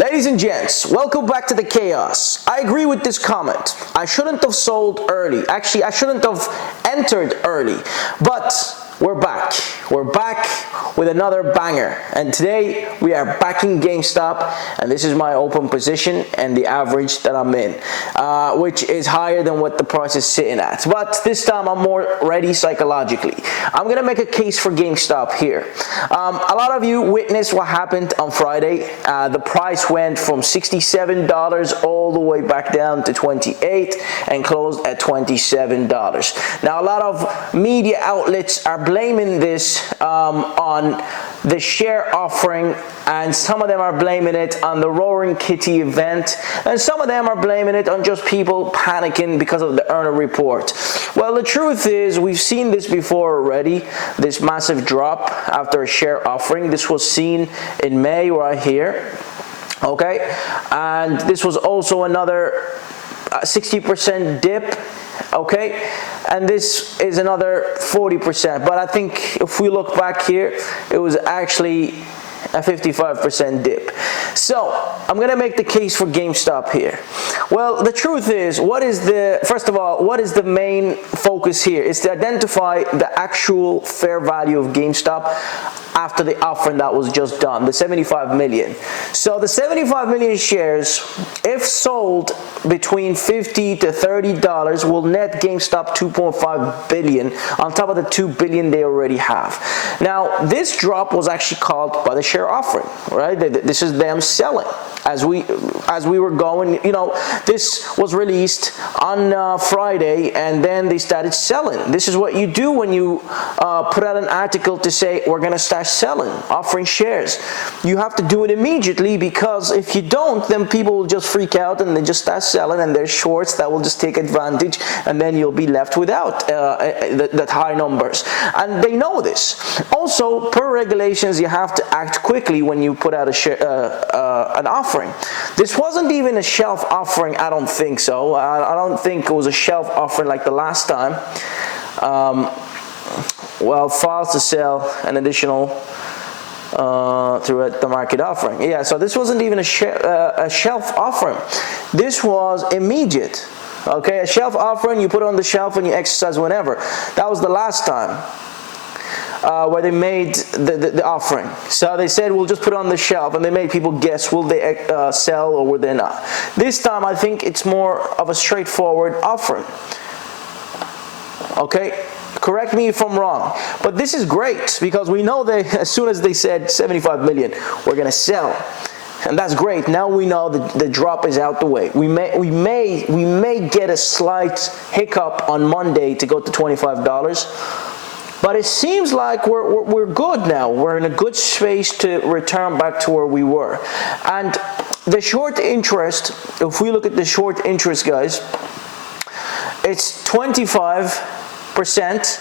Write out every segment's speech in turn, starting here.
Ladies and gents, welcome back to the chaos. I agree with this comment. I shouldn't have sold early. Actually, I shouldn't have entered early. But we're back. We're back with another banger. And today we are backing GameStop. And this is my open position and the average that I'm in, which is higher than what the price is sitting at. But this time I'm more ready psychologically. I'm going to make a case for GameStop here. A lot of you witnessed what happened on Friday. The price went from $67 all the way back down to $28 and closed at $27. Now, a lot of media outlets are blaming this on the share offering, and some of them are blaming it on the Roaring Kitty event, and some of them are blaming it on just people panicking because of the earner report. Well, the truth is we've seen this before already, this massive drop after a share offering. This was seen in May right here, okay, and this was also another 60% dip, okay, and this is another 40%. But I think if we look back here, it was actually a 55% dip. So I'm gonna make the case for GameStop here. Well, the truth is, first of all, what is the main focus here? Is to identify the actual fair value of GameStop after the offering that was just done, the 75 million. So the 75 million shares, if sold between $50 to $30, will net GameStop 2.5 billion on top of the 2 billion they already have. Now, this drop was actually called by the share offering, right? This is them selling. As we were going, you know, this was released on Friday, and then they started selling. This is what you do when you put out an article to say we're gonna start selling, offering shares. You have to do it immediately, because if you don't, then people will just freak out and they just start selling, and there's shorts that will just take advantage, and then you'll be left without that high numbers. And they know this. Also, per regulations, you have to act quickly when you put out an offering. This wasn't even a shelf offering, I don't think so. I don't think it was a shelf offering like the last time. Well, files to sell an additional through the market offering. Yeah, so this wasn't even a shelf offering. This was immediate. Okay, a shelf offering, you put it on the shelf and you exercise whenever. That was the last time where they made the offering. So they said, we'll just put it on the shelf, and they made people guess, will they sell or will they not? This time, I think it's more of a straightforward offering. Okay? Correct me if I'm wrong, but this is great, because we know as soon as they said 75 million, we're gonna sell, and that's great. Now we know the drop is out the way. We may get a slight hiccup on Monday to go to $25, but it seems like we're good now. We're in a good space to return back to where we were. And the short interest, if we look at the short interest, guys, it's 25%.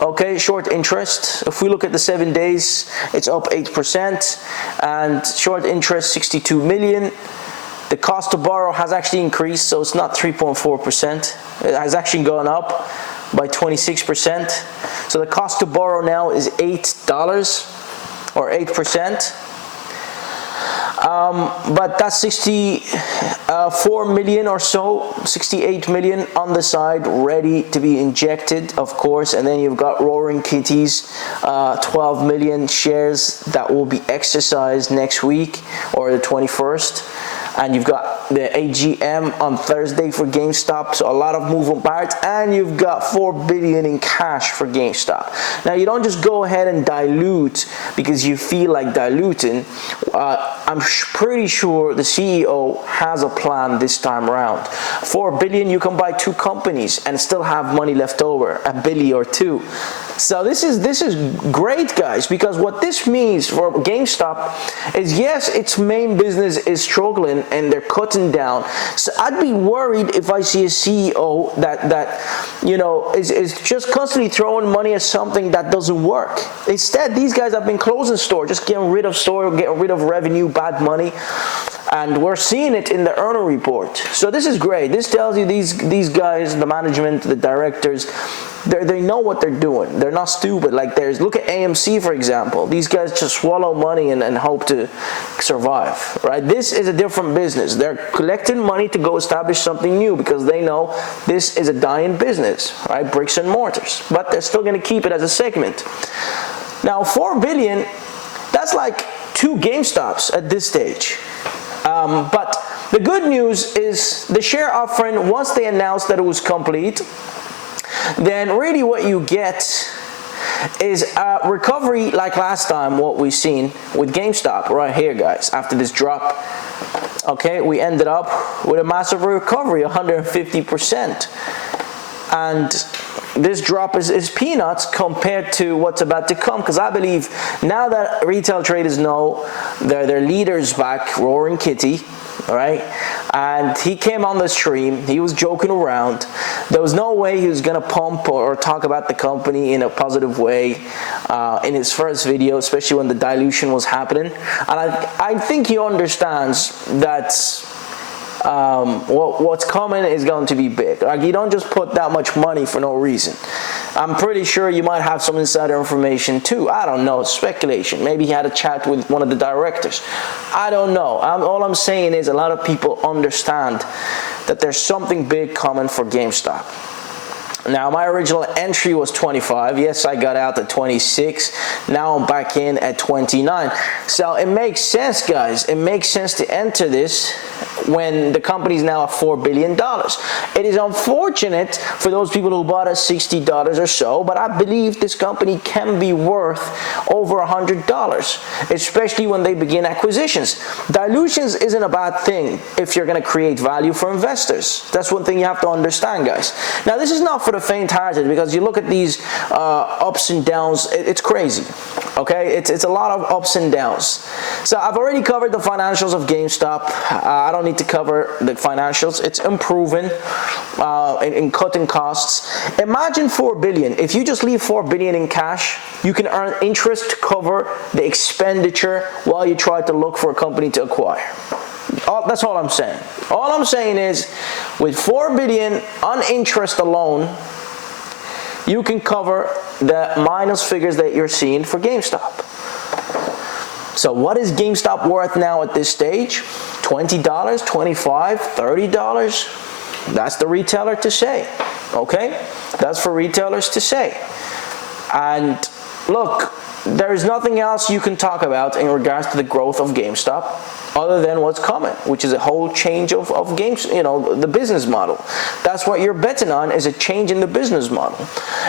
Okay, short interest. If we look at the 7 days, it's up 8%, and short interest 62 million. The cost to borrow has actually increased, so it's not 3.4%. It has actually gone up by 26%. So the cost to borrow now is $8 or 8%. But that's 64 million or so, 68 million on the side, ready to be injected, of course. And then you've got Roaring Kitties, 12 million shares that will be exercised next week or the 21st. And you've got the AGM on Thursday for GameStop, so a lot of moving parts, and you've got 4 billion in cash for GameStop. Now, you don't just go ahead and dilute because you feel like diluting. I'm pretty sure the CEO has a plan this time around. 4 billion, you can buy 2 companies and still have money left over, a billion or 2. So this is great, guys, because what this means for GameStop is, yes, its main business is struggling and they're cutting down. So I'd be worried if I see a CEO that you know is just constantly throwing money at something that doesn't work. Instead, these guys have been closing stores, just getting rid of store, getting rid of revenue, bad money. And we're seeing it in the earner report. So this is great. This tells you these guys, the management, the directors, They know what they're doing. They're not stupid. Like look at AMC, for example. These guys just swallow money and hope to survive, right? This is a different business. They're collecting money to go establish something new because they know this is a dying business, right? Bricks and mortars. But they're still going to keep it as a segment. Now, $4 billion, that's like 2 GameStops at this stage. But the good news is the share offering, once they announced that it was complete, then really what you get is a recovery like last time, what we've seen with GameStop right here, guys. After this drop, okay, we ended up with a massive recovery, 150%. And this drop is peanuts compared to what's about to come, because I believe now that retail traders know their leader's back, Roaring Kitty, all right, and he came on the stream, he was joking around. There was no way he was gonna pump or talk about the company in a positive way in his first video, especially when the dilution was happening. And I think he understands that what's coming is going to be big. Like, you don't just put that much money for no reason. I'm pretty sure you might have some insider information too. I don't know, speculation. Maybe he had a chat with one of the directors. I don't know. All I'm saying is a lot of people understand that there's something big coming for GameStop. Now, my original entry was 25. Yes, I got out at 26. Now I'm back in at 29. So it makes sense, guys. It makes sense to enter this when the company is now at $4 billion. It is unfortunate for those people who bought at $60 or so, but I believe this company can be worth over $100, especially when they begin acquisitions. Dilutions isn't a bad thing if you're going to create value for investors. That's one thing you have to understand, guys. Now, this is not for the faint-hearted, because you look at these ups and downs, it's crazy. Okay, it's a lot of ups and downs. So I've already covered the financials of GameStop. I don't need to cover the financials. It's improving in cutting costs. Imagine $4 billion. If you just leave $4 billion in cash, you can earn interest to cover the expenditure while you try to look for a company to acquire. That's all I'm saying. All I'm saying is, with $4 billion on interest alone, you can cover the minus figures that you're seeing for GameStop. So what is GameStop worth now at this stage? $20, $25, $30? That's the retailer to say, okay? That's for retailers to say. And look, there is nothing else you can talk about in regards to the growth of GameStop other than what's coming, which is a whole change of games, the business model. That's what you're betting on, is a change in the business model.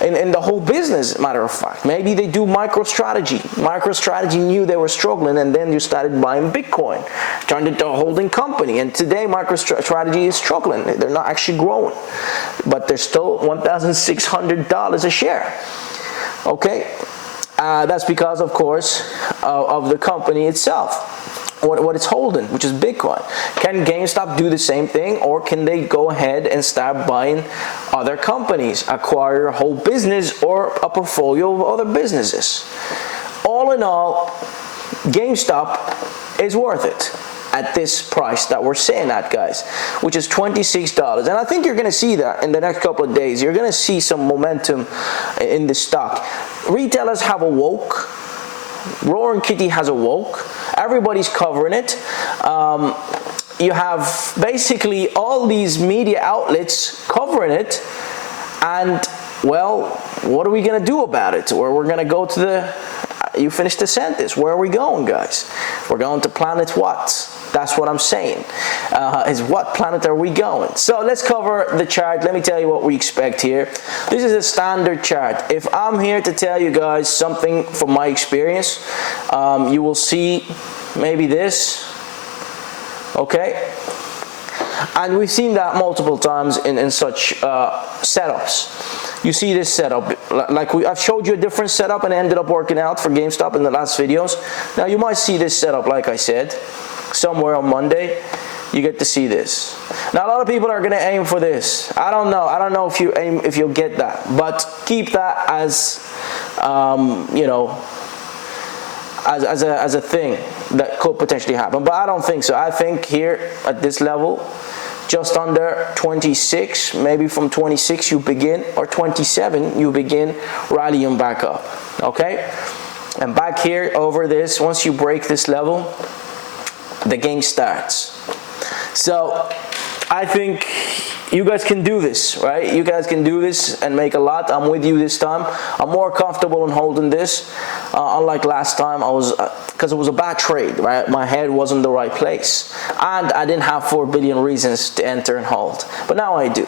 And the whole business, matter of fact. Maybe they do MicroStrategy. MicroStrategy knew they were struggling, and then you started buying Bitcoin, turned into a holding company. And today, MicroStrategy is struggling. They're not actually growing, but they're still $1,600 a share. Okay? That's because, of course, of the company itself. What it's holding, which is Bitcoin. Can GameStop do the same thing, or can they go ahead and start buying other companies, acquire a whole business or a portfolio of other businesses? All in all, GameStop is worth it at this price that we're saying at, guys, which is $26. And I think you're going to see that in the next couple of days. You're going to see some momentum in the stock. Retailers have awoke. Roaring Kitty has awoke. Everybody's covering it. You have basically all these media outlets covering it, and well, what are we gonna do about it? Or we're gonna go to the, you finished the sentence, where are we going, guys? We're going to planet what? That's what I'm saying, is what planet are we going? So let's cover the chart. Let me tell you what we expect here. This is a standard chart. If I'm here to tell you guys something from my experience, you will see maybe this, okay? And we've seen that multiple times in such setups. You see this setup, like I've showed you a different setup and it ended up working out for GameStop in the last videos. Now you might see this setup, like I said, somewhere on Monday. You get to see this. Now a lot of people are gonna aim for this. I don't know if you'll get that, but keep that as as a thing that could potentially happen. But I don't think so. I think here at this level, just under 26, maybe from 26 you begin, or 27 you begin rallying back up, okay? And back here over this, once you break this level, the game starts. So I think you guys can do this, right? You guys can do this and make a lot. I'm with you this time. I'm more comfortable in holding this, unlike last time. I was, because it was a bad trade, right? My head wasn't in the right place, and I didn't have 4 billion reasons to enter and hold, but now I do.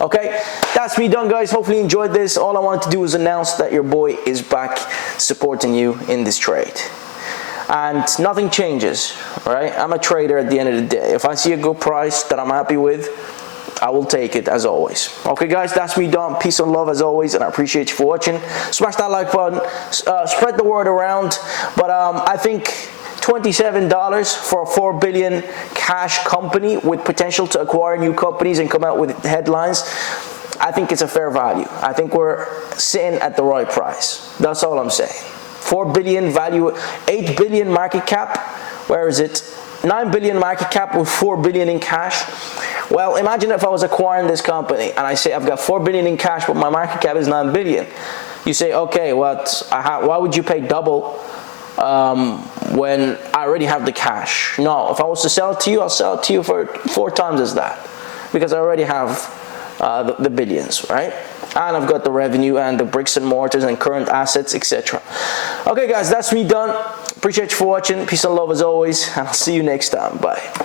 Okay, that's me done, guys. Hopefully you enjoyed this. All I wanted to do was announce that your boy is back supporting you in this trade. And nothing changes, right? I'm a trader at the end of the day. If I see a good price that I'm happy with, I will take it as always. Okay, guys, that's me done. Peace and love as always, and I appreciate you for watching. Smash that like button, spread the word around. But I think $27 for a 4 billion cash company with potential to acquire new companies and come out with headlines, I think it's a fair value. I think we're sitting at the right price. That's all I'm saying. 4 billion value, 8 billion market cap. Where is it? 9 billion market cap with 4 billion in cash. Well, imagine if I was acquiring this company and I say I've got 4 billion in cash, but my market cap is 9 billion. You say, okay, why would you pay double when I already have the cash? No, if I was to sell it to you, I'll sell it to you for 4 times as that, because I already have the billions, right? And I've got the revenue and the bricks and mortars and current assets, etc. Okay, guys, that's me done. Appreciate you for watching. Peace and love as always, and I'll see you next time. Bye.